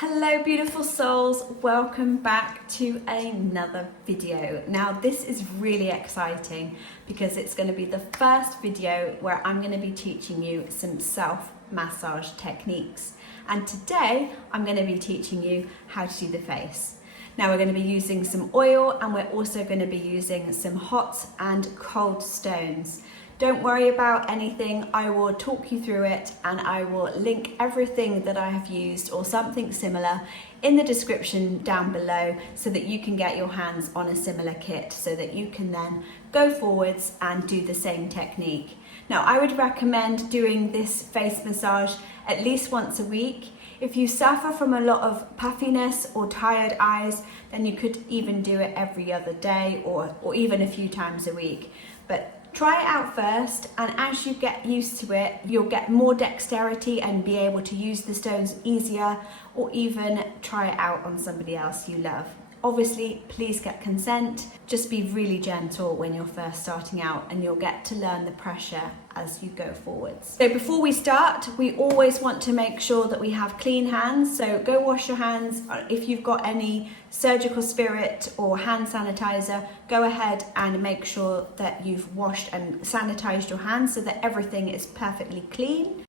Hello beautiful souls, welcome back to another video. Now this is really exciting because it's going to be the first video where I'm going to be teaching you some self-massage techniques, and today I'm going to be teaching you how to do the face. Now we're going to be using some oil and we're also going to be using some hot and cold stones. Don't worry about anything, I will talk you through it and I will link everything that I have used or something similar in the description down below so that you can get your hands on a similar kit so that you can then go forwards and do the same technique. Now I would recommend doing this face massage at least once a week. If you suffer from a lot of puffiness or tired eyes, then you could even do it every other day or even a few times a week. But try it out first, and as you get used to it, you'll get more dexterity and be able to use the stones easier, or even try it out on somebody else you love. Obviously, please get consent. Just be really gentle when you're first starting out and you'll get to learn the pressure as you go forwards. So before we start, we always want to make sure that we have clean hands. So go wash your hands. If you've got any surgical spirit or hand sanitizer, go ahead and make sure that you've washed and sanitized your hands so that everything is perfectly clean.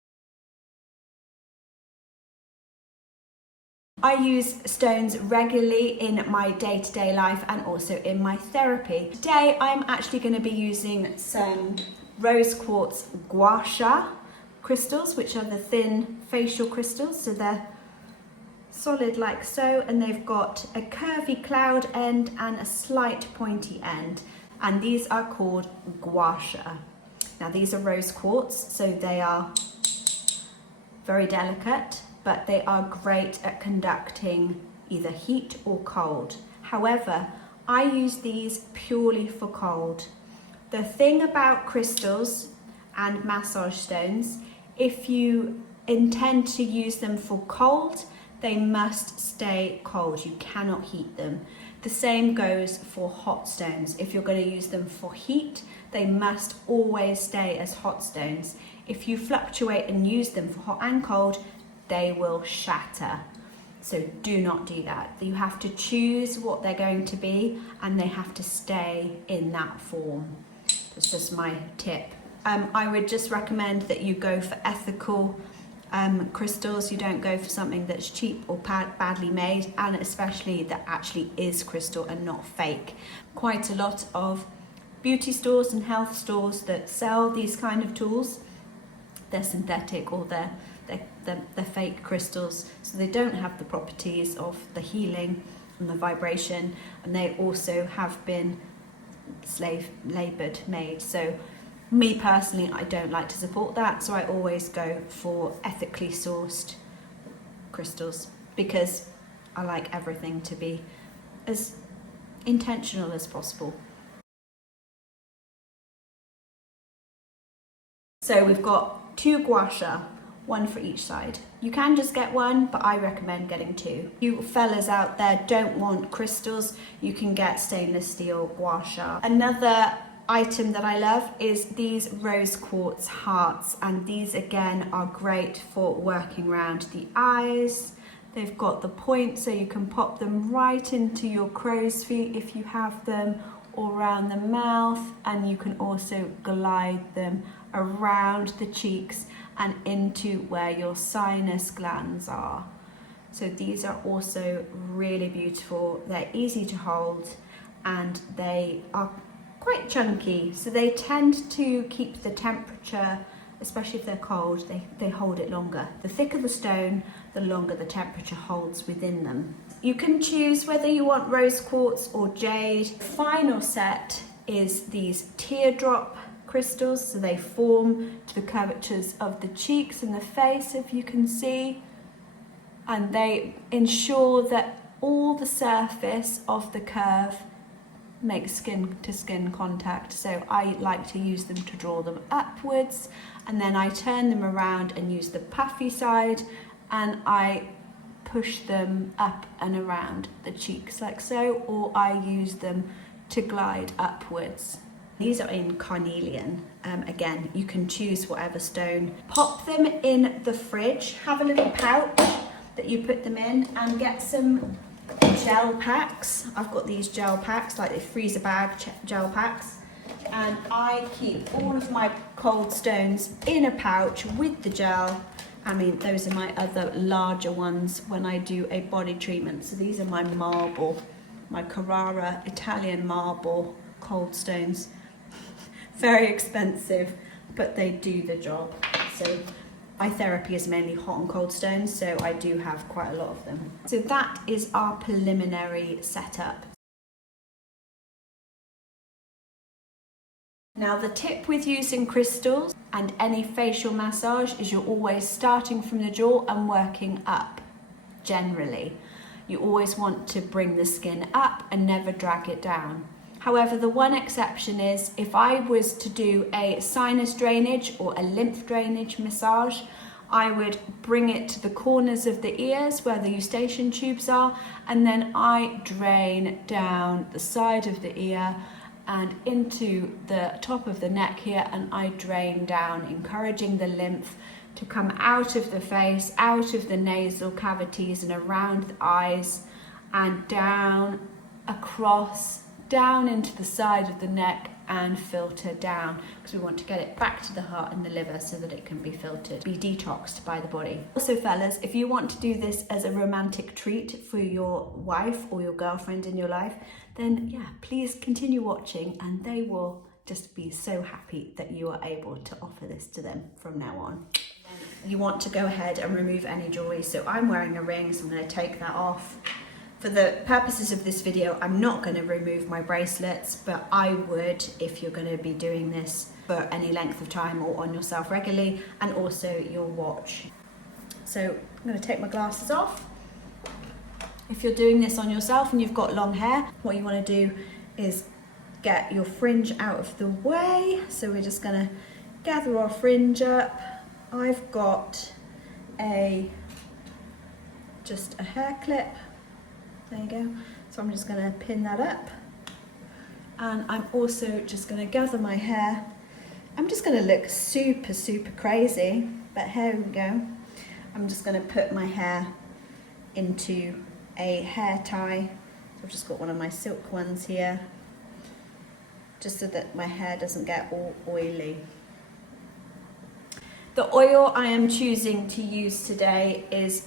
I use stones regularly in my day-to-day life and also in my therapy. Today I'm actually going to be using some rose quartz gua sha crystals, which are the thin facial crystals, so they're solid like so, and they've got a curvy cloud end and a slight pointy end, and these are called gua sha. Now these are rose quartz, so they are very delicate, but they are great at conducting either heat or cold. However, I use these purely for cold. The thing about crystals and massage stones, if you intend to use them for cold, they must stay cold. You cannot heat them. The same goes for hot stones. If you're going to use them for heat, they must always stay as hot stones. If you fluctuate and use them for hot and cold, they will shatter. So do not do that. You have to choose what they're going to be and they have to stay in that form. That's just my tip. I would just recommend that you go for ethical crystals. You don't go for something that's cheap or badly made, and especially that actually is crystal and not fake. Quite a lot of beauty stores and health stores that sell these kind of tools, they're synthetic or they're fake crystals, so they don't have the properties of the healing and the vibration, and they also have been slave labored made. So me personally, I don't like to support that, so I always go for ethically sourced crystals because I like everything to be as intentional as possible. So we've got 2 gua sha, one for each side. You can just get one, but I recommend getting 2. You fellas out there don't want crystals, you can get stainless steel gua sha. Another item that I love is these rose quartz hearts, and these again are great for working around the eyes. They've got the point so you can pop them right into your crow's feet if you have them, or around the mouth, and you can also glide them around the cheeks and into where your sinus glands are. So these are also really beautiful. They're easy to hold and they are quite chunky, so they tend to keep the temperature, especially if they're cold, they hold it longer. The thicker the stone, the longer the temperature holds within them. You can choose whether you want rose quartz or jade. The final set is these teardrop crystals, so they form to the curvatures of the cheeks and the face, if you can see, and they ensure that all the surface of the curve makes skin to skin contact. So I like to use them to draw them upwards, and then I turn them around and use the puffy side and I push them up and around the cheeks like so, or I use them to glide upwards. These are in carnelian. Again, you can choose whatever stone. Pop them in the fridge, have a little pouch. that you put them in, and get some gel packs. I've got these gel packs, like the freezer bag gel packs, and I keep all of my cold stones in a pouch with the gel. I mean, those are my other larger ones when I do a body treatment. So these are my marble, my Carrara Italian marble cold stones. Very expensive, but they do the job. So my therapy is mainly hot and cold stones, so I do have quite a lot of them. So that is our preliminary setup. Now, the tip with using crystals and any facial massage is you're always starting from the jaw and working up, generally. You always want to bring the skin up and never drag it down. However, the one exception is if I was to do a sinus drainage or a lymph drainage massage, I would bring it to the corners of the ears where the eustachian tubes are, and then I drain down the side of the ear and into the top of the neck here, and I drain down, encouraging the lymph to come out of the face, out of the nasal cavities and around the eyes, and down, across, down into the side of the neck and filter down, because we want to get it back to the heart and the liver so that it can be filtered, be detoxed by the body. Also, fellas, if you want to do this as a romantic treat for your wife or your girlfriend in your life, then yeah, please continue watching and they will just be so happy that you are able to offer this to them from now on. You want to go ahead and remove any jewelry. So I'm wearing a ring, so I'm going to take that off. For the purposes of this video, I'm not going to remove my bracelets, but I would if you're going to be doing this for any length of time or on yourself regularly, and also your watch. So I'm going to take my glasses off. If you're doing this on yourself and you've got long hair, what you want to do is get your fringe out of the way. So we're just going to gather our fringe up. I've got just a hair clip. There you go. So I'm just going to pin that up, and I'm also just going to gather my hair. I'm just going to look super crazy, but here we go. I'm just going to put my hair into a hair tie. So I've just got one of my silk ones here, just so that my hair doesn't get all oily. The oil I am choosing to use today is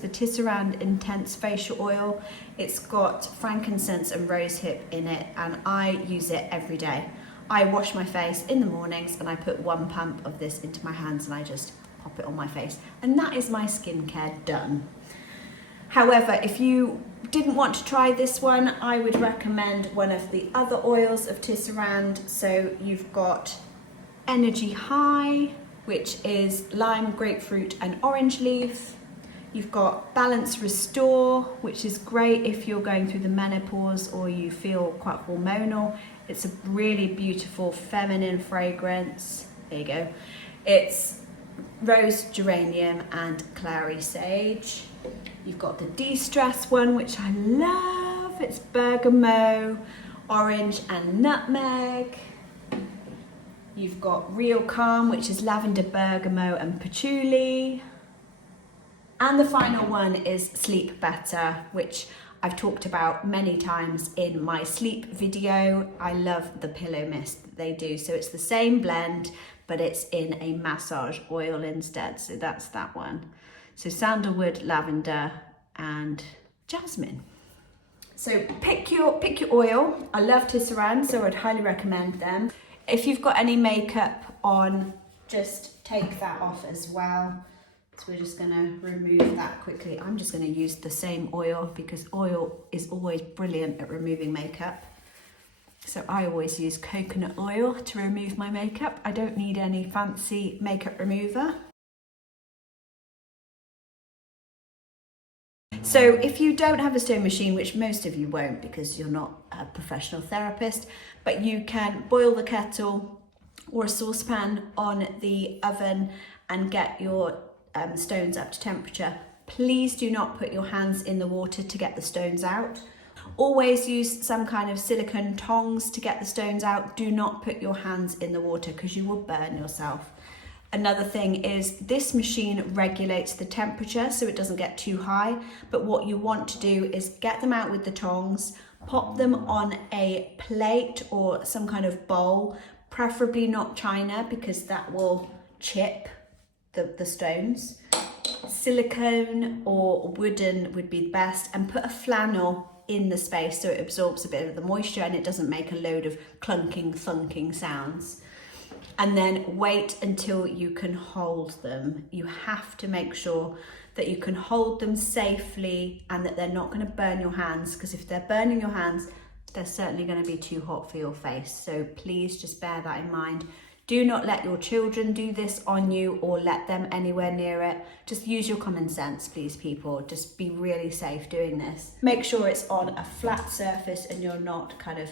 the Tisserand Intense Facial Oil. It's got frankincense and rosehip in it, and I use it every day. I wash my face in the mornings and I put 1 pump of this into my hands and I just pop it on my face, and that is my skincare done. However, if you didn't want to try this one, I would recommend one of the other oils of Tisserand. So you've got Energy High, which is lime, grapefruit and orange leaf. You've got Balance Restore, which is great if you're going through the menopause or you feel quite hormonal. It's a really beautiful feminine fragrance. There you go. It's rose geranium and clary sage. You've got the de-stress one, which I love. It's bergamot, orange and nutmeg. You've got Real Calm, which is lavender, bergamot and patchouli. And the final one is Sleep Better, which I've talked about many times in my sleep video. I love the pillow mist that they do. So it's the same blend, but it's in a massage oil instead. So that's that one. So sandalwood, lavender and jasmine. So pick your oil. I love Tisserand, so I'd highly recommend them. If you've got any makeup on, just take that off as well. So we're just gonna remove that quickly. I'm just gonna use the same oil because oil is always brilliant at removing makeup. So I always use coconut oil to remove my makeup. I don't need any fancy makeup remover. So if you don't have a stone machine, which most of you won't because you're not a professional therapist, but you can boil the kettle or a saucepan on the oven and get your stones up to temperature. Please do not put your hands in the water to get the stones out. Always use some kind of silicone tongs to get the stones out. Do not put your hands in the water because you will burn yourself. Another thing is this machine regulates the temperature so it doesn't get too high, but what you want to do is get them out with the tongs, pop them on a plate or some kind of bowl, preferably not china because that will chip the stones. Silicone or wooden would be best, and put a flannel in the space so it absorbs a bit of the moisture and it doesn't make a load of clunking, thunking sounds. And then wait until you can hold them. You have to make sure that you can hold them safely and that they're not going to burn your hands, because if they're burning your hands, they're certainly going to be too hot for your face. So please just bear that in mind. Do not let your children do this on you or let them anywhere near it. Just use your common sense, please, people. Just be really safe doing this. Make sure it's on a flat surface and you're not kind of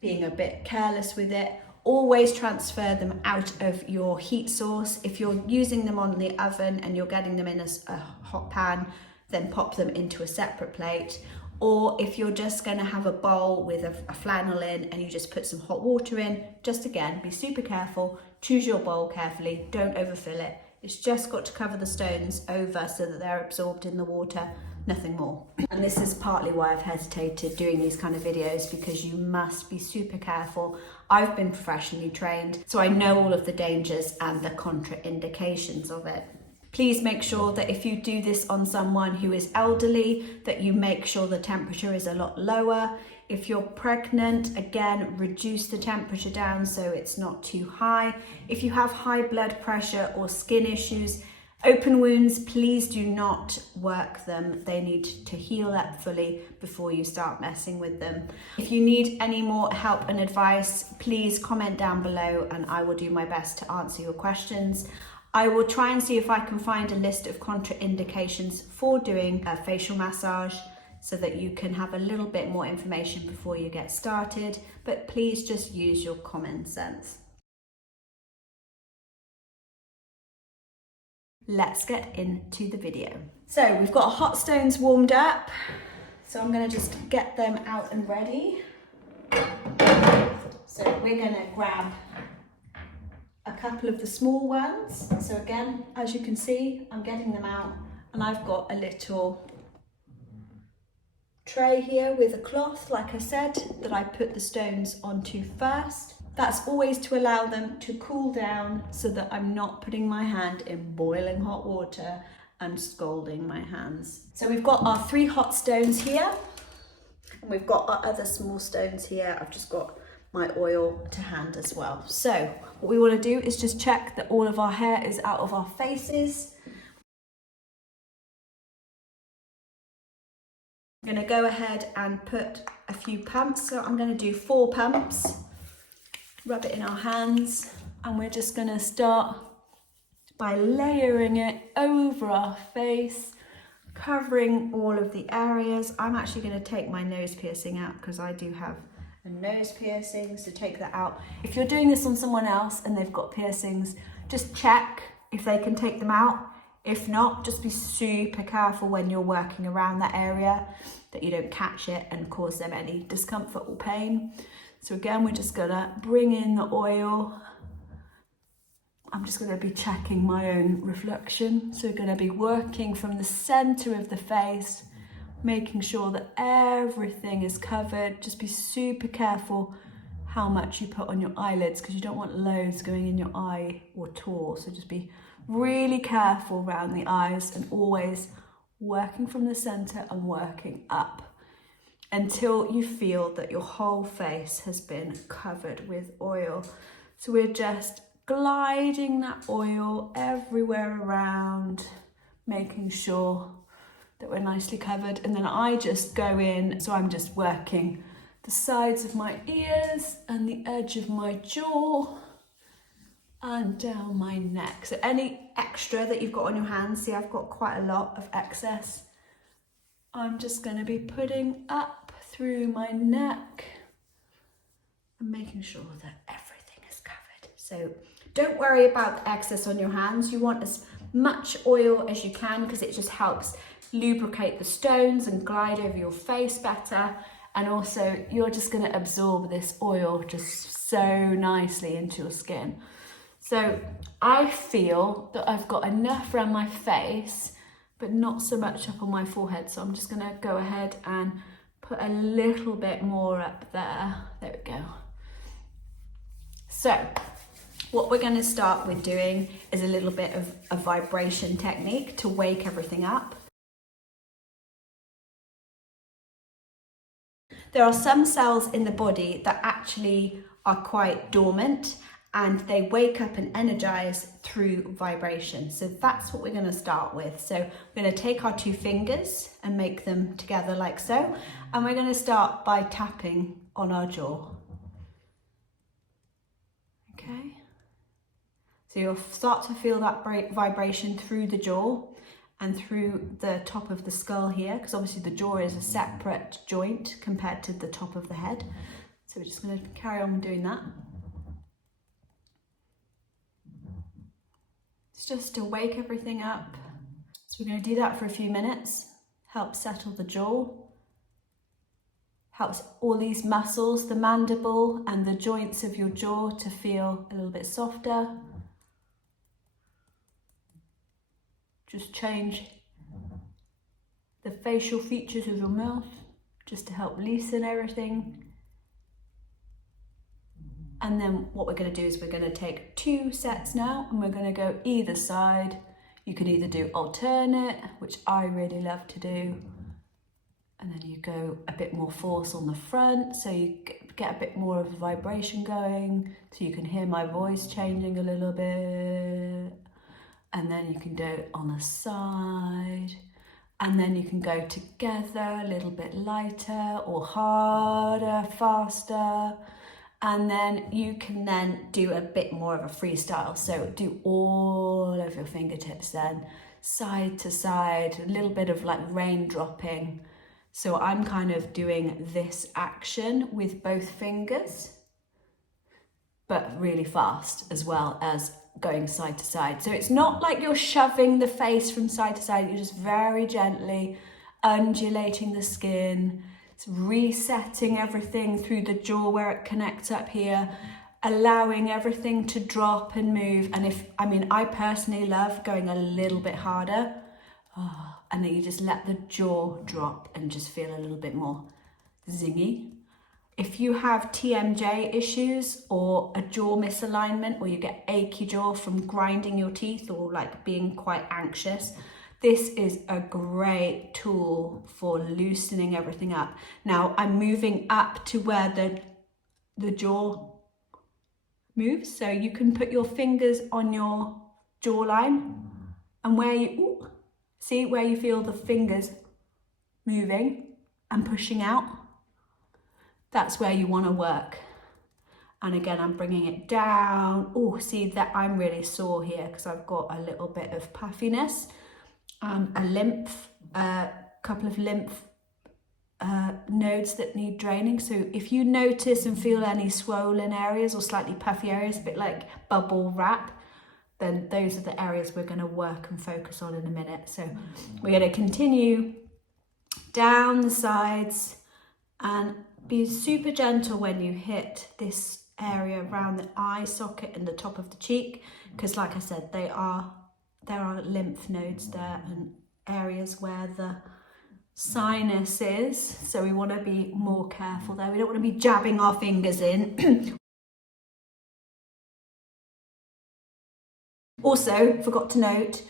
being a bit careless with it. Always transfer them out of your heat source. If you're using them on the oven and you're getting them in a hot pan, then pop them into a separate plate. Or if you're just going to have a bowl with a flannel in and you just put some hot water in, just again, be super careful, choose your bowl carefully, don't overfill it. It's just got to cover the stones over so that they're absorbed in the water, nothing more. And this is partly why I've hesitated doing these kind of videos, because you must be super careful. I've been professionally trained, so I know all of the dangers and the contraindications of it. Please make sure that if you do this on someone who is elderly, that you make sure the temperature is a lot lower. If you're pregnant, again, reduce the temperature down so it's not too high. If you have high blood pressure or skin issues, open wounds, please do not work them. They need to heal up fully before you start messing with them. If you need any more help and advice, please comment down below and I will do my best to answer your questions. I will try and see if I can find a list of contraindications for doing a facial massage so that you can have a little bit more information before you get started, but please just use your common sense. Let's get into the video. So we've got our hot stones warmed up, so I'm going to just get them out and ready. So we're going to grab a couple of the small ones. So again, as you can see, I'm getting them out and I've got a little tray here with a cloth, like I said, that I put the stones onto first. That's always to allow them to cool down so that I'm not putting my hand in boiling hot water and scalding my hands. So we've got our 3 hot stones here and we've got our other small stones here. I've just got my oil to hand as well. So what we want to do is just check that all of our hair is out of our faces. I'm going to go ahead and put a few pumps. So I'm going to do 4 pumps. Rub it in our hands and we're just going to start by layering it over our face, covering all of the areas. I'm actually going to take my nose piercing out because I do have a nose piercing, so take that out. If you're doing this on someone else and they've got piercings, just check if they can take them out. If not, just be super careful when you're working around that area that you don't catch it and cause them any discomfort or pain. So again, we're just gonna bring in the oil. I'm just gonna be checking my own reflection. So we're gonna be working from the center of the face, making sure that everything is covered. Just be super careful how much you put on your eyelids because you don't want loads going in your eye or tor. So just be really careful around the eyes and always working from the center and working up until you feel that your whole face has been covered with oil. So we're just gliding that oil everywhere around, making sure that we're nicely covered. And then I just go in, so I'm just working the sides of my ears and the edge of my jaw and down my neck. So any extra that you've got on your hands, see I've got quite a lot of excess, I'm just going to be putting up through my neck and making sure that everything is covered. So don't worry about the excess on your hands. You want as much oil as you can because it just helps lubricate the stones and glide over your face better. And also you're just going to absorb this oil just so nicely into your skin. So I feel that I've got enough around my face, but not so much up on my forehead. So I'm just gonna go ahead and put a little bit more up there. There we go. So what we're gonna start with doing is a little bit of a vibration technique to wake everything up. There are some cells in the body that actually are quite dormant, and they wake up and energize through vibration. So that's what we're going to start with. So we're going to take our 2 fingers and make them together like so. And we're going to start by tapping on our jaw. Okay. So you'll start to feel that vibration through the jaw and through the top of the skull here, because obviously the jaw is a separate joint compared to the top of the head. So we're just going to carry on doing that. It's just to wake everything up. So we're going to do that for a few minutes. Help settle the jaw. Helps all these muscles, the mandible and the joints of your jaw, to feel a little bit softer. Just change the facial features of your mouth just to help loosen everything. And then what we're going to do is we're going to take 2 sets now, and we're going to go either side. You can either do alternate, which I really love to do, and then you go a bit more force on the front, so you get a bit more of a vibration going, so you can hear my voice changing a little bit. And then you can do it on the side, and then you can go together a little bit lighter or harder, faster. And then you can then do a bit more of a freestyle. So do all of your fingertips then, side to side, a little bit of like raindropping. So I'm kind of doing this action with both fingers, but really fast, as well as going side to side. So it's not like you're shoving the face from side to side, you're just very gently undulating the skin, resetting everything through the jaw where it connects up here, allowing everything to drop and move. And I personally love going a little bit harder, and then you just let the jaw drop and just feel a little bit more zingy. If you have TMJ issues or a jaw misalignment, or you get achy jaw from grinding your teeth or like being quite anxious, this is a great tool for loosening everything up. Now I'm moving up to where the jaw moves, so you can put your fingers on your jawline, and where you see where you feel the fingers moving and pushing out, that's where you want to work. And again, I'm bringing it down. Oh, see that I'm really sore here because I've got a little bit of puffiness. A couple of lymph nodes that need draining. So if you notice and feel any swollen areas or slightly puffy areas, a bit like bubble wrap, then those are the areas we're going to work and focus on in a minute. So we're going to continue down the sides and be super gentle when you hit this area around the eye socket and the top of the cheek, because like I said, there are lymph nodes there and areas where the sinus is, so we want to be more careful there. We don't want to be jabbing our fingers in. Also, forgot to note,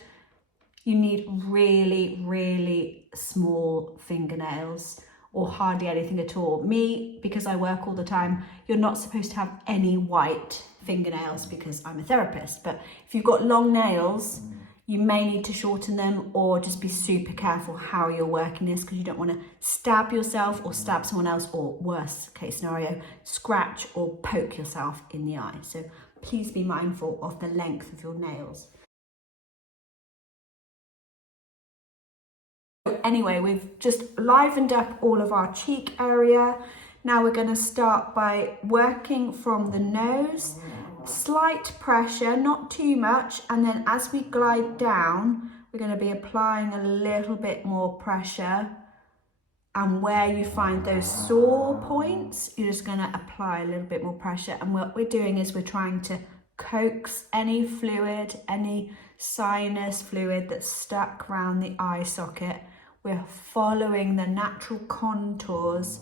you need really, really small fingernails or hardly anything at all. Me, because I work all the time, you're not supposed to have any white fingernails because I'm a therapist. But if you've got long nails, you may need to shorten them, or just be super careful how you're working this, because you don't want to stab yourself or stab someone else, or worst case scenario, scratch or poke yourself in the eye. So please be mindful of the length of your nails. Anyway, we've just livened up all of our cheek area. Now we're going to start by working from the nose. Slight pressure, not too much, and then as we glide down, we're going to be applying a little bit more pressure, and where you find those sore points, you're just going to apply a little bit more pressure. And what we're doing is we're trying to coax any fluid, any sinus fluid that's stuck around the eye socket. We're following the natural contours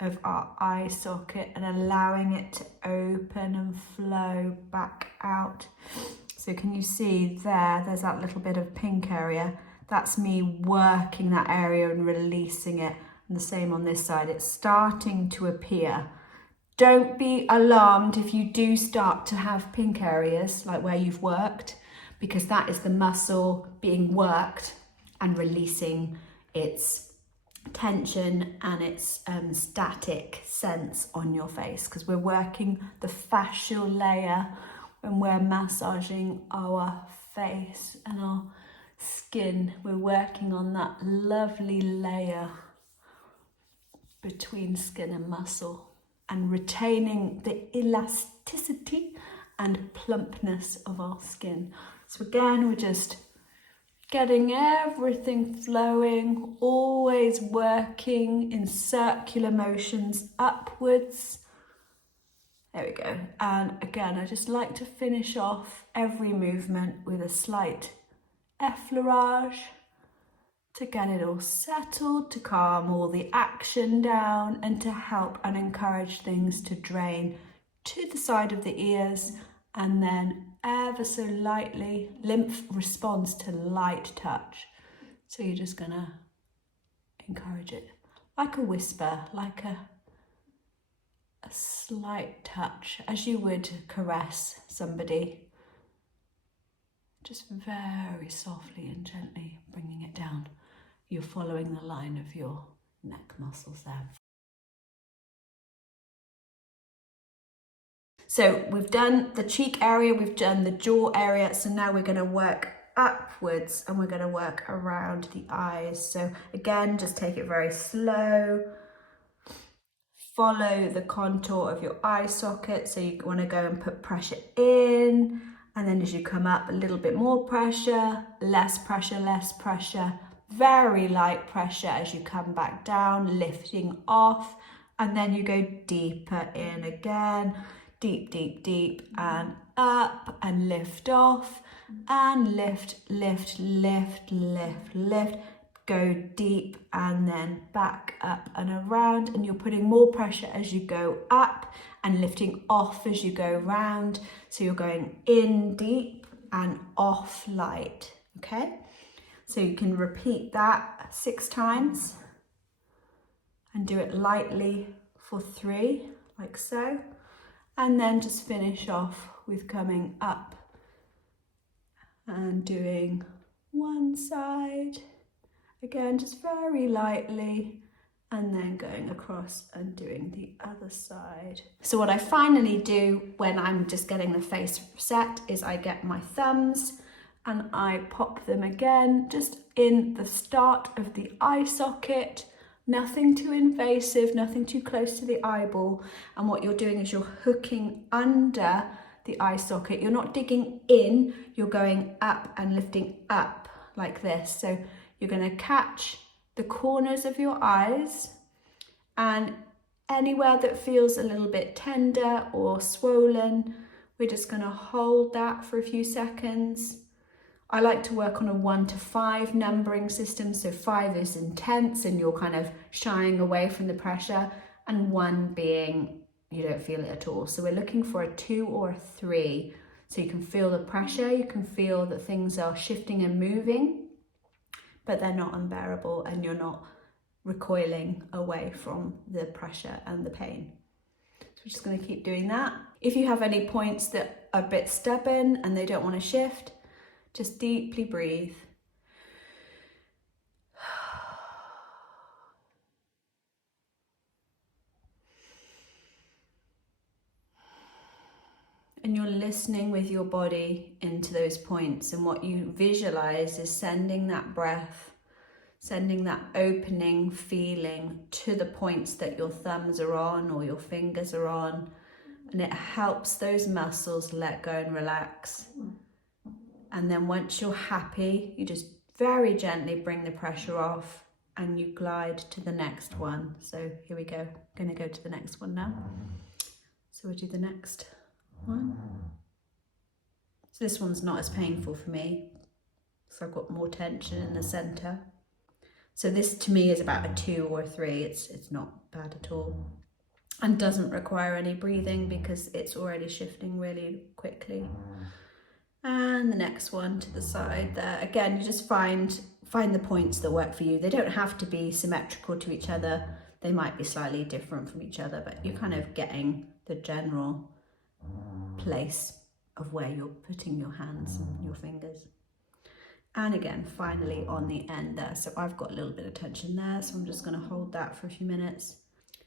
of our eye socket and allowing it to open and flow back out. So can you see there's that little bit of pink area? That's me working that area and releasing it. And the same on this side, it's starting to appear. Don't be alarmed if you do start to have pink areas, like where you've worked, because that is the muscle being worked and releasing its tension and its static sense on your face, because we're working the fascial layer when we're massaging our face and our skin. We're working on that lovely layer between skin and muscle and retaining the elasticity and plumpness of our skin. So again, we're just getting everything flowing, always working in circular motions upwards. There we go. And again, I just like to finish off every movement with a slight effleurage to get it all settled, to calm all the action down, and to help and encourage things to drain to the side of the ears. And then ever so lightly, lymph responds to light touch. So you're just gonna encourage it like a whisper, like a slight touch, as you would caress somebody. Just very softly and gently bringing it down. You're following the line of your neck muscles there. So we've done the cheek area, we've done the jaw area, so now we're going to work upwards and we're going to work around the eyes. So again, just take it very slow. Follow the contour of your eye socket. So you want to go and put pressure in, and then as you come up, a little bit more pressure, less pressure, less pressure. Very light pressure as you come back down, lifting off, and then you go deeper in again, deep, deep, deep, and up, and lift off, and lift, lift, lift, lift, lift, go deep, and then back up and around, and you're putting more pressure as you go up and lifting off as you go round. So you're going in deep and off light, okay? So you can repeat that 6 times and do it lightly for 3, like so. And then just finish off with coming up and doing one side. Again, just very lightly, and then going across and doing the other side. So what I finally do when I'm just getting the face set is I get my thumbs and I pop them again just in the start of the eye socket. Nothing too invasive, nothing too close to the eyeball. And what you're doing is you're hooking under the eye socket. You're not digging in, you're going up and lifting up like this. So you're going to catch the corners of your eyes, and anywhere that feels a little bit tender or swollen, we're just going to hold that for a few seconds. I like to work on a 1 to 5 numbering system. So 5 is intense and you're kind of shying away from the pressure, and 1 being you don't feel it at all. So we're looking for a 2 or a 3. So you can feel the pressure, you can feel that things are shifting and moving, but they're not unbearable and you're not recoiling away from the pressure and the pain. So we're just going to keep doing that. If you have any points that are a bit stubborn and they don't want to shift, just deeply breathe. And you're listening with your body into those points, and what you visualize is sending that breath, sending that opening feeling to the points that your thumbs are on or your fingers are on, and it helps those muscles let go and relax. And then once you're happy, you just very gently bring the pressure off and you glide to the next one. So here we go. I'm going to go to the next one now. So we'll do the next one. So this one's not as painful for me, so I've got more tension in the center. So this to me is about a 2 or a 3. It's not bad at all, and doesn't require any breathing because it's already shifting really quickly. And the next one to the side there. Again, you just find the points that work for you. They don't have to be symmetrical to each other. They might be slightly different from each other, but you're kind of getting the general place of where you're putting your hands and your fingers. And again, finally on the end there. So I've got a little bit of tension there, so I'm just going to hold that for a few minutes.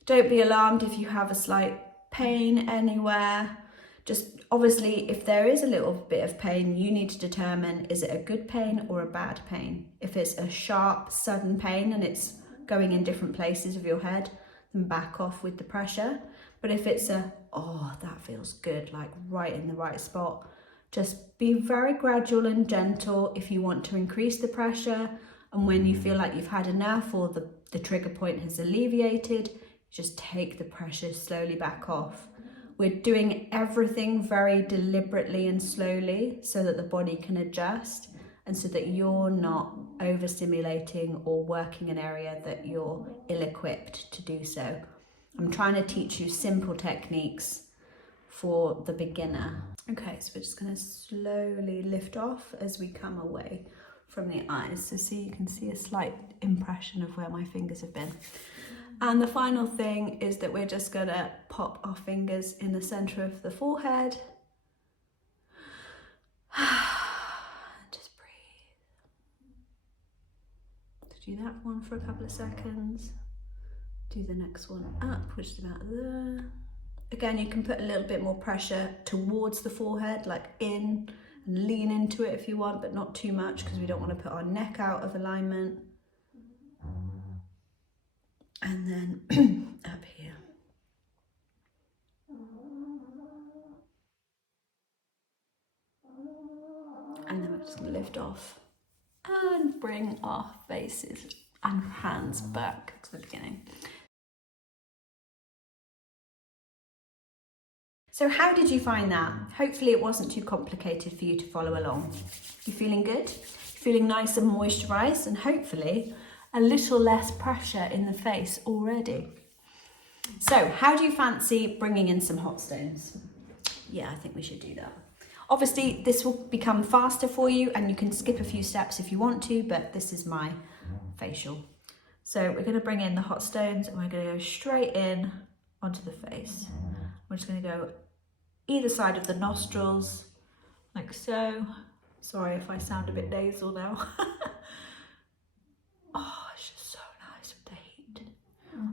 Don't be alarmed if you have a slight pain anywhere. Just obviously, if there is a little bit of pain, you need to determine, is it a good pain or a bad pain? If it's a sharp, sudden pain and it's going in different places of your head, then back off with the pressure. But if it's oh, that feels good, like right in the right spot, just be very gradual and gentle if you want to increase the pressure. And when you feel like you've had enough or the trigger point has alleviated, just take the pressure slowly back off. We're doing everything very deliberately and slowly so that the body can adjust and so that you're not overstimulating or working an area that you're ill-equipped to do so. I'm trying to teach you simple techniques for the beginner. Okay, so we're just going to slowly lift off as we come away from the eyes. So see, you can see a slight impression of where my fingers have been. And the final thing is that we're just going to pop our fingers in the center of the forehead. Just breathe. Do that one for a couple of seconds. Do the next one up, which is about there. Again, you can put a little bit more pressure towards the forehead, like in, and lean into it if you want, but not too much because we don't want to put our neck out of alignment. And then up here. And then we're just going to lift off and bring our faces and hands back to the beginning. So how did you find that? Hopefully it wasn't too complicated for you to follow along. You feeling good? Feeling nice and moisturised, and hopefully a little less pressure in the face already. So how do you fancy bringing in some hot stones? Yeah, I think we should do that. Obviously this will become faster for you and you can skip a few steps if you want to, but this is my facial. So we're going to bring in the hot stones and we're going to go straight in onto the face. We're just going to go either side of the nostrils, like so. Sorry if I sound a bit nasal now. Oh, it's just so nice with the heat.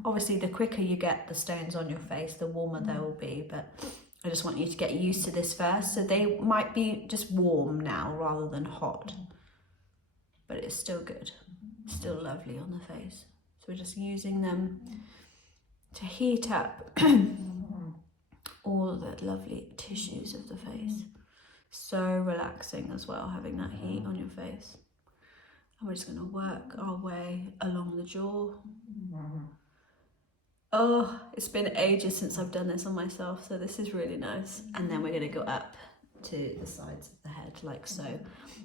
Obviously, the quicker you get the stones on your face, the warmer they will be, but I just want you to get used to this first. So they might be just warm now rather than hot, but it's still good. Still lovely on the face. So we're just using them to heat up all the lovely tissues of the face. So relaxing as well, having that heat on your face. And we're just going to work our way along the jaw. Oh, it's been ages since I've done this on myself, so this is really nice. And then we're going to go up to the sides of the head, like so.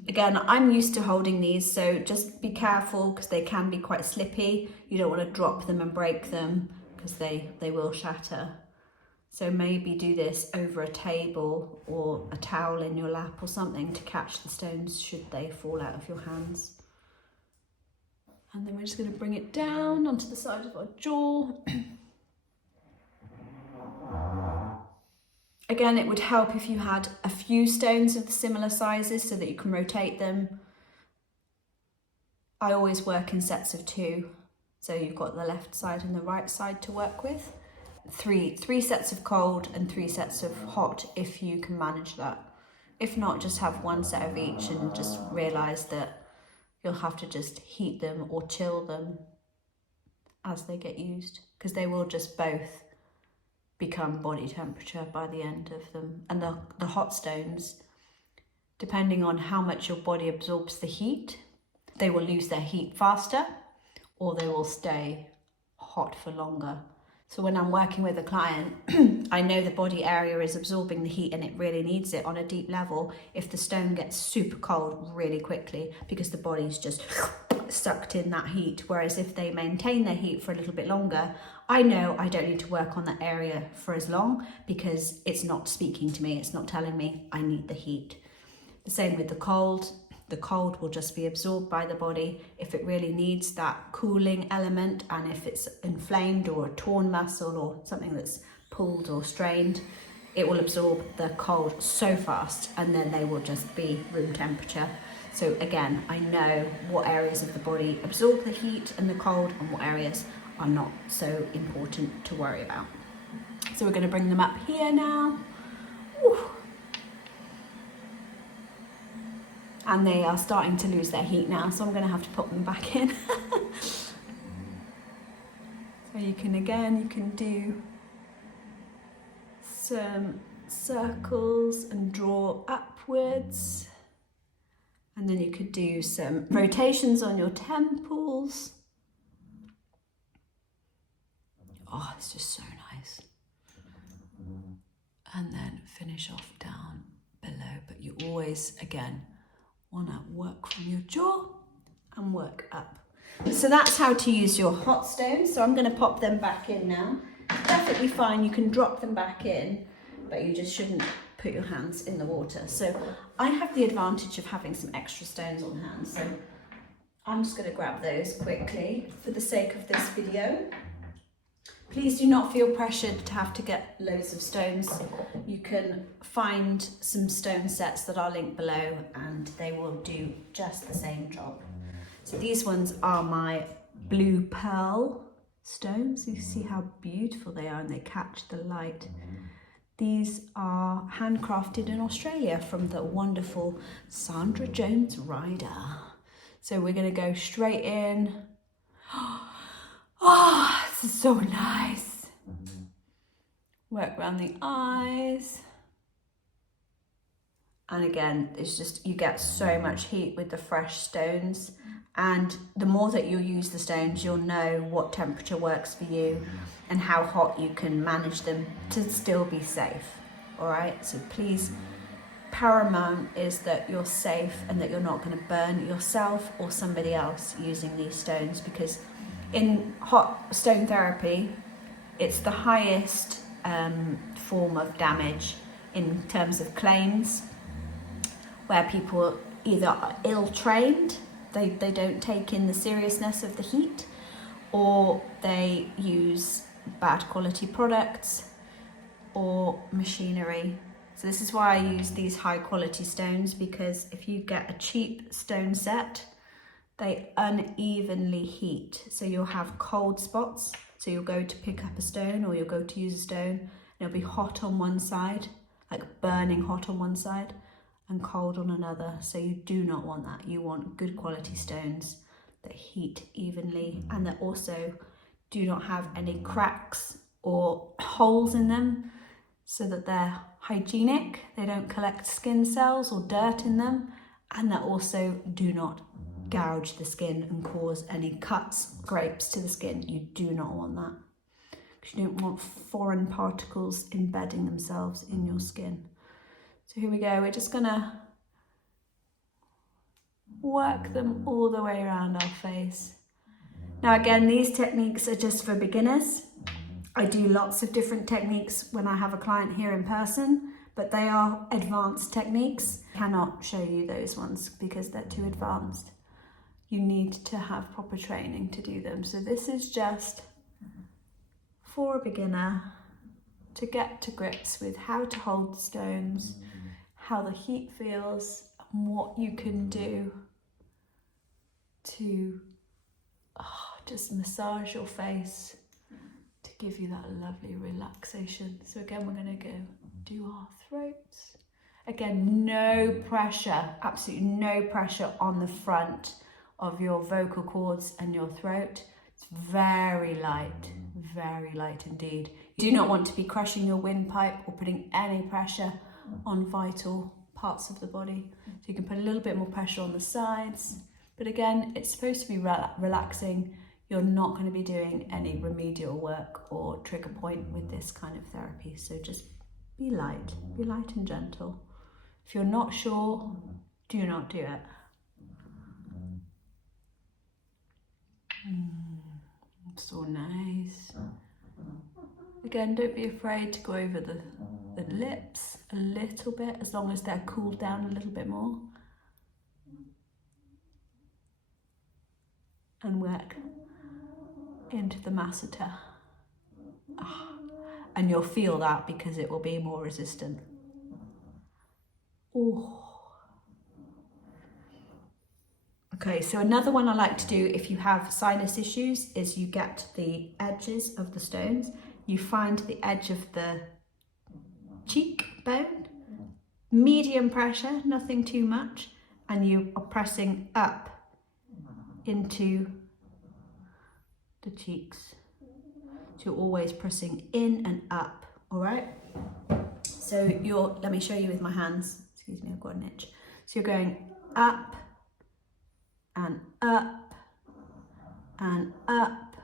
Again, I'm used to holding these, so just be careful because they can be quite slippy. You don't want to drop them and break them because they will shatter. So maybe do this over a table or a towel in your lap or something to catch the stones should they fall out of your hands. And then we're just going to bring it down onto the side of our jaw. Again, it would help if you had a few stones of similar sizes so that you can rotate them. I always work in sets of 2. So you've got the left side and the right side to work with. Three sets of cold and 3 sets of hot if you can manage that. If not, just have 1 set of each and just realise that you'll have to just heat them or chill them as they get used, because they will just both become body temperature by the end of them. And the hot stones, depending on how much your body absorbs the heat, they will lose their heat faster or they will stay hot for longer. So when I'm working with a client, I know the body area is absorbing the heat and it really needs it on a deep level if the stone gets super cold really quickly, because the body's just sucked in that heat. Whereas if they maintain their heat for a little bit longer, I know I don't need to work on that area for as long because it's not speaking to me. It's not telling me I need the heat. The same with the cold. The cold will just be absorbed by the body if it really needs that cooling element, and if it's inflamed or a torn muscle or something that's pulled or strained, it will absorb the cold so fast and then they will just be room temperature. So again, I know what areas of the body absorb the heat and the cold and what areas are not so important to worry about. So we're going to bring them up here now. Whew. And they are starting to lose their heat now, so I'm going to have to pop them back in. So you can do some circles and draw upwards. And then you could do some rotations on your temples. Oh, it's just so nice. And then finish off down below, but you always, again, want to work from your jaw and work up. So that's how to use your hot stones. So I'm going to pop them back in now. Perfectly fine, you can drop them back in, but you just shouldn't put your hands in the water. So I have the advantage of having some extra stones on hand, so I'm just going to grab those quickly for the sake of this video. Please do not feel pressured to have to get loads of stones. You can find some stone sets that I'll link below and they will do just the same job. So these ones are my blue pearl stones. You see how beautiful they are and they catch the light. These are handcrafted in Australia from the wonderful Sandra Jones Ryder. So we're going to go straight in. Oh, this is so nice. Work around the eyes. And again, it's just, you get so much heat with the fresh stones. And the more that you use the stones, you'll know what temperature works for you and how hot you can manage them to still be safe. All right, so please, paramount is that you're safe and that you're not going to burn yourself or somebody else using these stones, because in hot stone therapy, it's the highest form of damage in terms of claims, where people either are ill-trained, they don't take in the seriousness of the heat, or they use bad quality products or machinery. So this is why I use these high quality stones, because if you get a cheap stone set, they unevenly heat. So you'll have cold spots. So you'll go to pick up a stone or you'll go to use a stone and it'll be hot on one side, like burning hot on one side, and cold on another. So you do not want that. You want good quality stones that heat evenly and that also do not have any cracks or holes in them, so that they're hygienic, they don't collect skin cells or dirt in them, and that also do not gouge the skin and cause any cuts, scrapes to the skin. You do not want that, because you don't want foreign particles embedding themselves in your skin. So here we go, we're just gonna work them all the way around our face. Now again, these techniques are just for beginners. I do lots of different techniques when I have a client here in person, but they are advanced techniques. I cannot show you those ones because they're too advanced. You need to have proper training to do them. So this is just for a beginner to get to grips with how to hold the stones, how the heat feels, and what you can do to just massage your face to give you that lovely relaxation. So again, we're going to go do our throats. Again, no pressure, absolutely no pressure on the front of your vocal cords and your throat. It's very light indeed. You do not want to be crushing your windpipe or putting any pressure on vital parts of the body. So you can put a little bit more pressure on the sides, but again, it's supposed to be relaxing. You're not going to be doing any remedial work or trigger point with this kind of therapy. So just be light and gentle. If you're not sure, do not do it. So nice. Again, don't be afraid to go over the lips a little bit, as long as they're cooled down a little bit more. And work into the masseter. And you'll feel that because it will be more resistant. Oh. Okay, so another one I like to do if you have sinus issues is you get the edges of the stones, you find the edge of the cheekbone, medium pressure, nothing too much, and you are pressing up into the cheeks. So you're always pressing in and up, all right? So let me show you with my hands. Excuse me, I've got an itch. So you're going up and up and up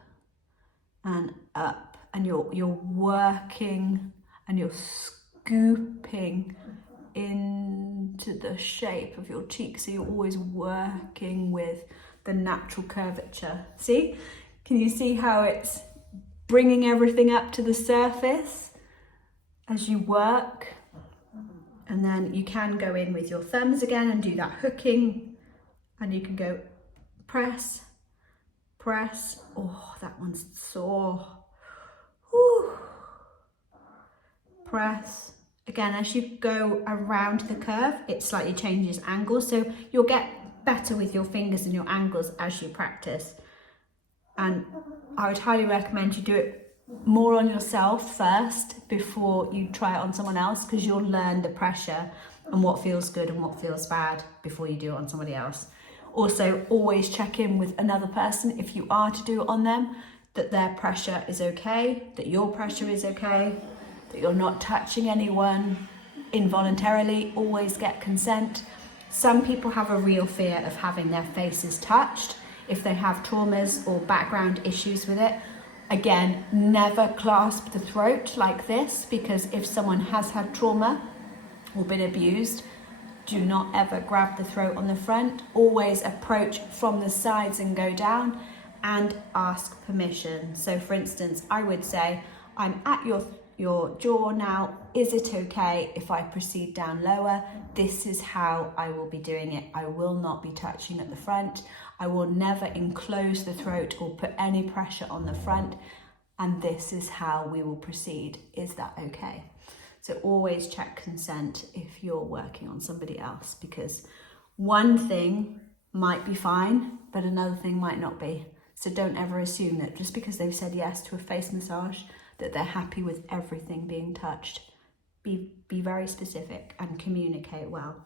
and up, and you're working and you're scooping into the shape of your cheek. So you're always working with the natural curvature. See? Can you see how it's bringing everything up to the surface as you work? And then you can go in with your thumbs again and do that hooking. And you can go press, press. Oh, that one's sore. Whew. Press. Again, as you go around the curve, it slightly changes angle. So you'll get better with your fingers and your angles as you practice. And I would highly recommend you do it more on yourself first before you try it on someone else, because you'll learn the pressure and what feels good and what feels bad before you do it on somebody else. Also, always check in with another person if you are to do it on them, that their pressure is okay, that your pressure is okay, that you're not touching anyone involuntarily. Always get consent. Some people have a real fear of having their faces touched if they have traumas or background issues with it. Again, never clasp the throat like this, because if someone has had trauma or been abused, do not ever grab the throat on the front. Always approach from the sides and go down, and ask permission. So for instance, I would say, I'm at your jaw now. Is it okay if I proceed down lower? This is how I will be doing it. I will not be touching at the front. I will never enclose the throat or put any pressure on the front. And this is how we will proceed. Is that okay? So always check consent if you're working on somebody else, because one thing might be fine, but another thing might not be. So don't ever assume that just because they've said yes to a face massage, that they're happy with everything being touched. Be very specific and communicate well.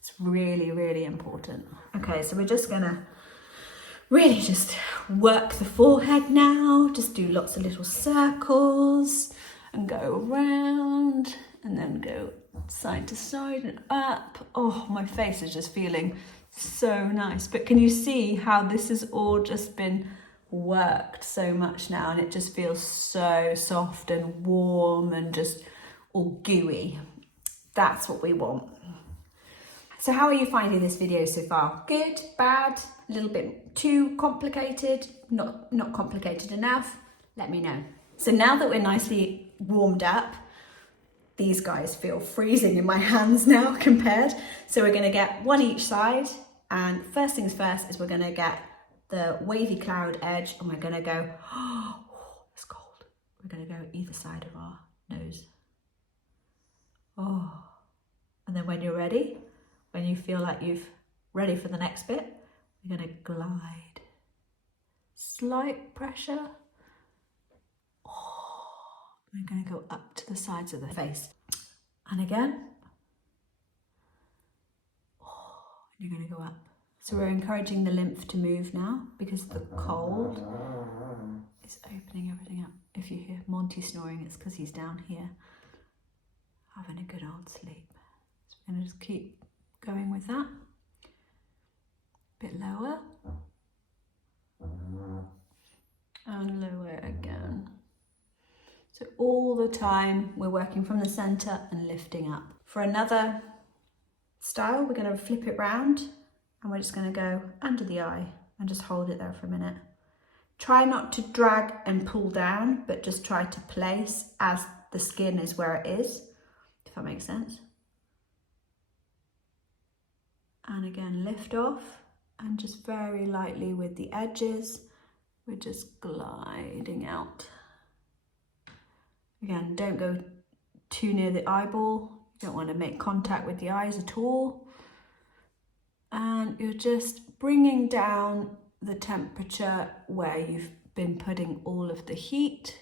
It's really, really important. Okay, so we're just gonna really just work the forehead now. Just do lots of little circles and go around and then go side to side and up. Oh, my face is just feeling so nice. But can you see how this has all just been worked so much now, and it just feels so soft and warm and just all gooey. That's what we want. So how are you finding this video so far? Good, bad, a little bit too complicated, not complicated enough? Let me know. So now that we're nicely warmed up, these guys feel freezing in my hands now compared. So we're gonna get one each side, and first things first is we're gonna get the wavy cloud edge, and we're gonna go, oh, it's cold. We're gonna go either side of our nose. Oh, and then when you're ready, when you feel like you've ready for the next bit, we're gonna glide. Slight pressure. Oh, we're gonna go up to the sides of the face. And again. Oh, you're gonna go up. So we're encouraging the lymph to move now, because the cold is opening everything up. If you hear Monty snoring, it's because he's down here having a good old sleep. So we're gonna just keep going with that. A bit lower. time we're working from the center and lifting up. For another style, we're going to flip it round and we're just going to go under the eye and just hold it there for a minute. Try not to drag and pull down, but just try to place as the skin is where it is, if that makes sense. And again, lift off, and just very lightly with the edges, we're just gliding out. Again, don't go too near the eyeball. You don't want to make contact with the eyes at all. And you're just bringing down the temperature where you've been putting all of the heat.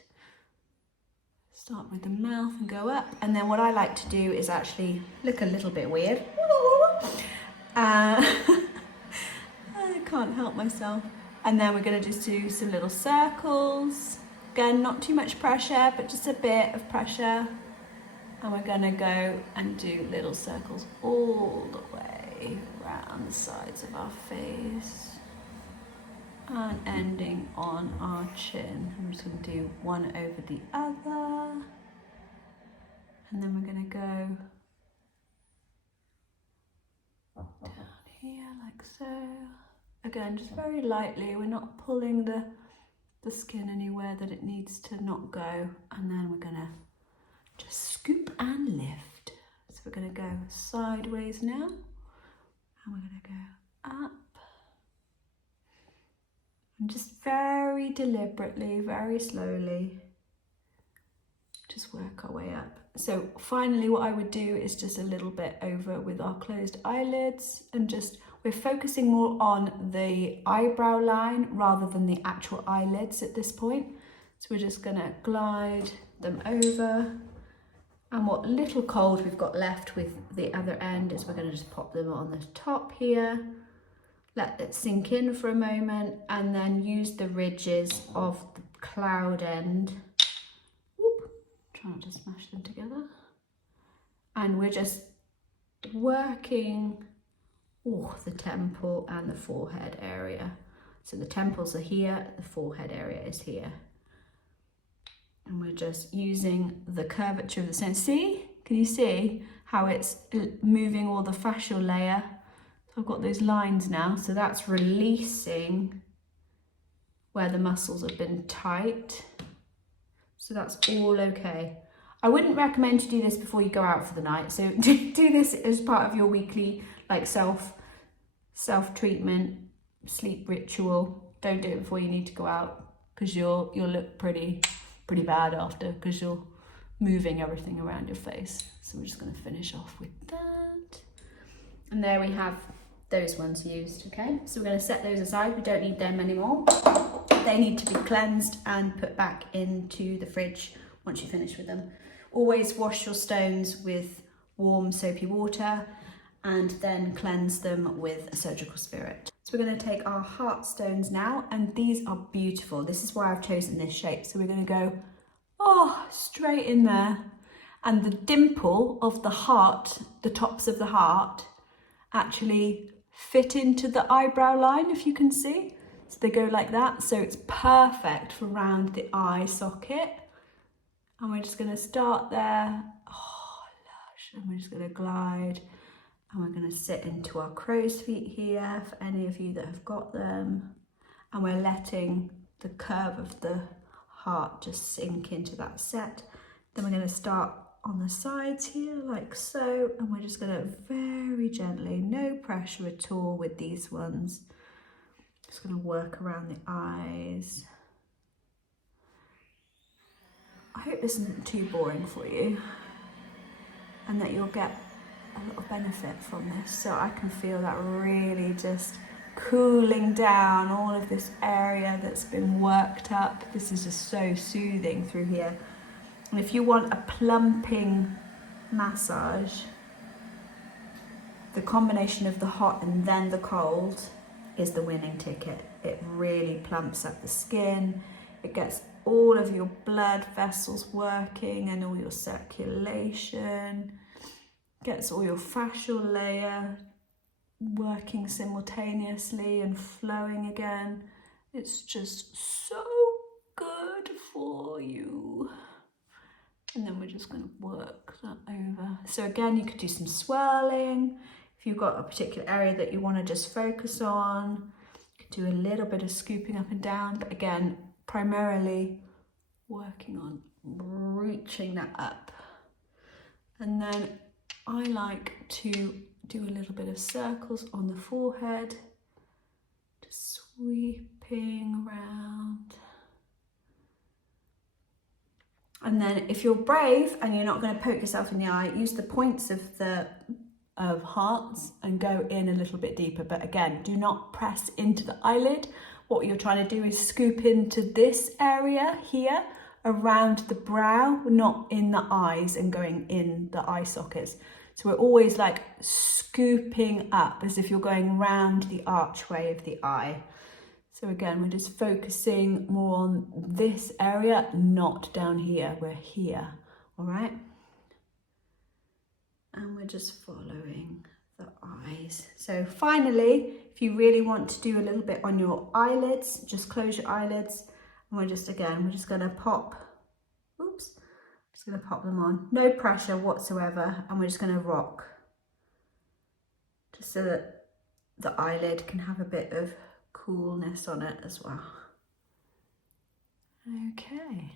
Start with the mouth and go up. And then what I like to do is actually look a little bit weird. I can't help myself. And then we're going to just do some little circles. Again, not too much pressure, but just a bit of pressure. And we're going to go and do little circles all the way around the sides of our face. And ending on our chin. I'm just going to do one over the other. And then we're going to go down here like so. Again, just very lightly. We're not pulling the skin anywhere that it needs to not go. And then we're going to just scoop and lift. So we're going to go sideways now. And we're going to go up. And just very deliberately, very slowly, just work our way up. So finally what I would do is just a little bit over with our closed eyelids, and just, we're focusing more on the eyebrow line rather than the actual eyelids at this point. So we're just gonna glide them over. And what little cold we've got left with the other end is we're gonna just pop them on the top here. Let it sink in for a moment, and then use the ridges of the cloud end. Whoop, try not to smash them together. And we're just working the temple and the forehead area. So the temples are here, the forehead area is here. And we're just using the curvature of the skin. See, can you see how it's moving all the fascial layer? I've got those lines now, so that's releasing where the muscles have been tight. So that's all okay. I wouldn't recommend to do this before you go out for the night. So do this as part of your weekly like self-treatment, sleep ritual. Don't do it before you need to go out, because you'll look pretty bad after, because you're moving everything around your face. So we're just going to finish off with that. And there we have those ones used, okay? So we're going to set those aside. We don't need them anymore. They need to be cleansed and put back into the fridge once you finish with them. Always wash your stones with warm soapy water and then cleanse them with a surgical spirit. So we're going to take our heart stones now, and these are beautiful. This is why I've chosen this shape. So we're going to go straight in there, and the dimple of the heart, the tops of the heart, actually fit into the eyebrow line, if you can see. So they go like that, so it's perfect for around the eye socket. And we're just going to start there. Oh, lush. And we're just going to glide, and we're going to sit into our crow's feet here for any of you that have got them. And we're letting the curve of the heart just sink into that set. Then we're going to start on the sides here like so, and we're just going to very gently, no pressure at all with these ones, just going to work around the eyes. I hope this isn't too boring for you, and that you'll get a lot of benefit from this. So I can feel that really just cooling down all of this area that's been worked up. This is just so soothing through here. And if you want a plumping massage, the combination of the hot and then the cold is the winning ticket. It really plumps up the skin. It gets all of your blood vessels working and all your circulation. Gets all your fascial layer working simultaneously and flowing again. It's just so good for you. And then we're just going to work that over. So again, you could do some swirling. If you've got a particular area that you want to just focus on, you could do a little bit of scooping up and down, but again, primarily working on reaching that up. And then I like to do a little bit of circles on the forehead, just sweeping around. And then if you're brave and you're not going to poke yourself in the eye, use the points of hearts and go in a little bit deeper. But again, do not press into the eyelid. What you're trying to do is scoop into this area here around the brow, not in the eyes and going in the eye sockets. So we're always like scooping up as if you're going round the archway of the eye. So again, we're just focusing more on this area, not down here. We're here, all right? And we're just following the eyes. So finally, if you really want to do a little bit on your eyelids, just close your eyelids. And we're just gonna pop, just gonna pop them on. No pressure whatsoever. And we're just gonna rock. Just so that the eyelid can have a bit of coolness on it as well. Okay.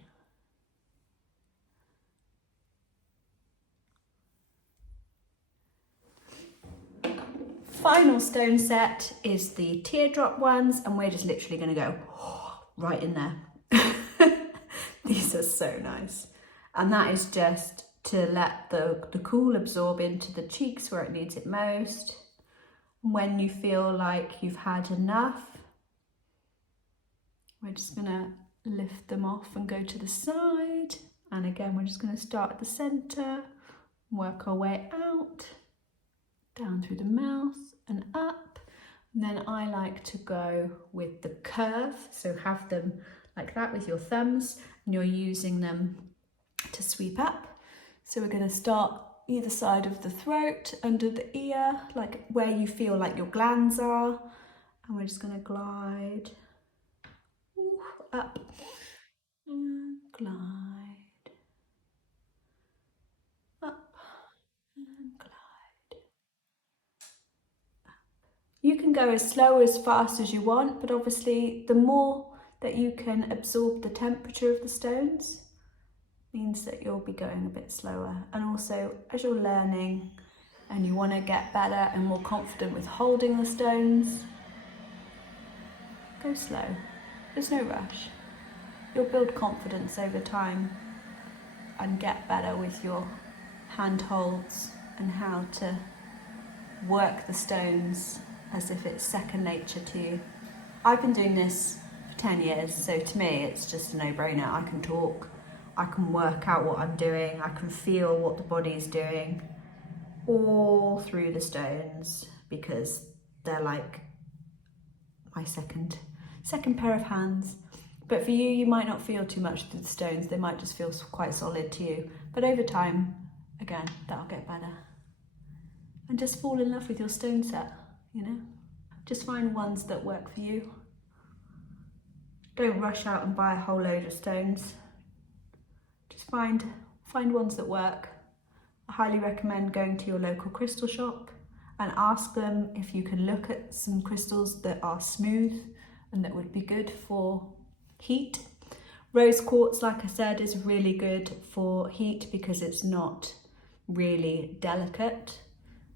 Final stone set is the teardrop ones, and we're just literally going to go right in there. These are so nice. And that is just to let the cool absorb into the cheeks where it needs it most. When you feel like you've had enough, we're just going to lift them off and go to the side. And again, we're just going to start at the center, work our way out, down through the mouth and up. And then I like to go with the curve. So have them like that with your thumbs, and you're using them to sweep up. So we're going to start either side of the throat, under the ear, like where you feel like your glands are. And we're just going to glide up and glide up and glide up. You can go as slow or as fast as you want, but obviously the more that you can absorb the temperature of the stones means that you'll be going a bit slower. And also, as you're learning and you want to get better and more confident with holding the stones, go slow. There's no rush. You'll build confidence over time and get better with your hand holds and how to work the stones as if it's second nature to you. I've been doing this for 10 years, so to me it's just a no-brainer. I can talk, I can work out what I'm doing, I can feel what the body's doing all through the stones, because they're like my second pair of hands. But for you, you might not feel too much through the stones. They might just feel quite solid to you. But over time, again, that'll get better. And just fall in love with your stone set, you know? Just find ones that work for you. Don't rush out and buy a whole load of stones. Just find ones that work. I highly recommend going to your local crystal shop and ask them if you can look at some crystals that are smooth and that would be good for heat. Rose quartz, like I said, is really good for heat because it's not really delicate.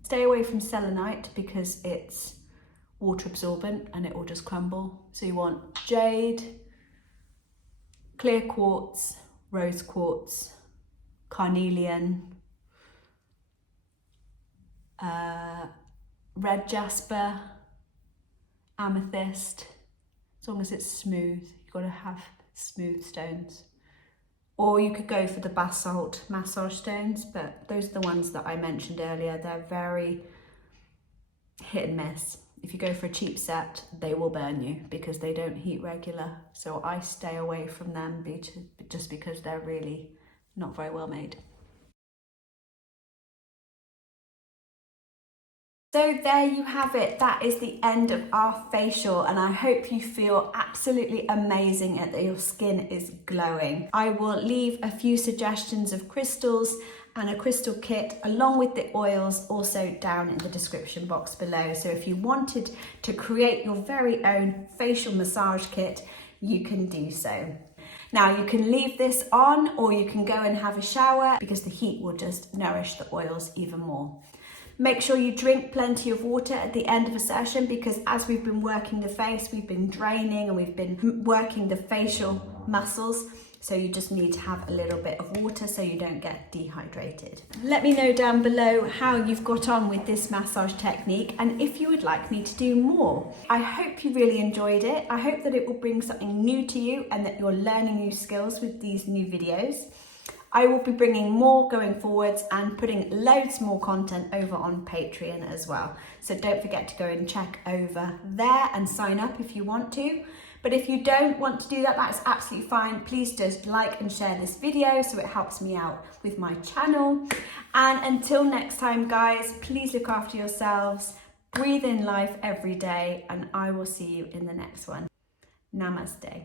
Stay away from selenite because it's water absorbent and it will just crumble. So you want jade, clear quartz, rose quartz, carnelian, red jasper, amethyst. As long as it's smooth, you've got to have smooth stones. Or you could go for the basalt massage stones, but those are the ones that I mentioned earlier. They're very hit and miss. If you go for a cheap set, they will burn you because they don't heat regular. So I stay away from them just because they're really not very well made. So there you have it. That is the end of our facial, and I hope you feel absolutely amazing and that your skin is glowing. I will leave a few suggestions of crystals and a crystal kit along with the oils also down in the description box below. So if you wanted to create your very own facial massage kit, you can do so. Now you can leave this on, or you can go and have a shower because the heat will just nourish the oils even more. Make sure you drink plenty of water at the end of a session, because as we've been working the face, we've been draining and we've been working the facial muscles. So you just need to have a little bit of water so you don't get dehydrated. Let me know down below how you've got on with this massage technique and if you would like me to do more. I hope you really enjoyed it. I hope that it will bring something new to you and that you're learning new skills with these new videos. I will be bringing more going forwards and putting loads more content over on Patreon as well. So don't forget to go and check over there and sign up if you want to. But if you don't want to do that, that's absolutely fine. Please just like and share this video so it helps me out with my channel. And until next time, guys, please look after yourselves, breathe in life every day, and I will see you in the next one. Namaste.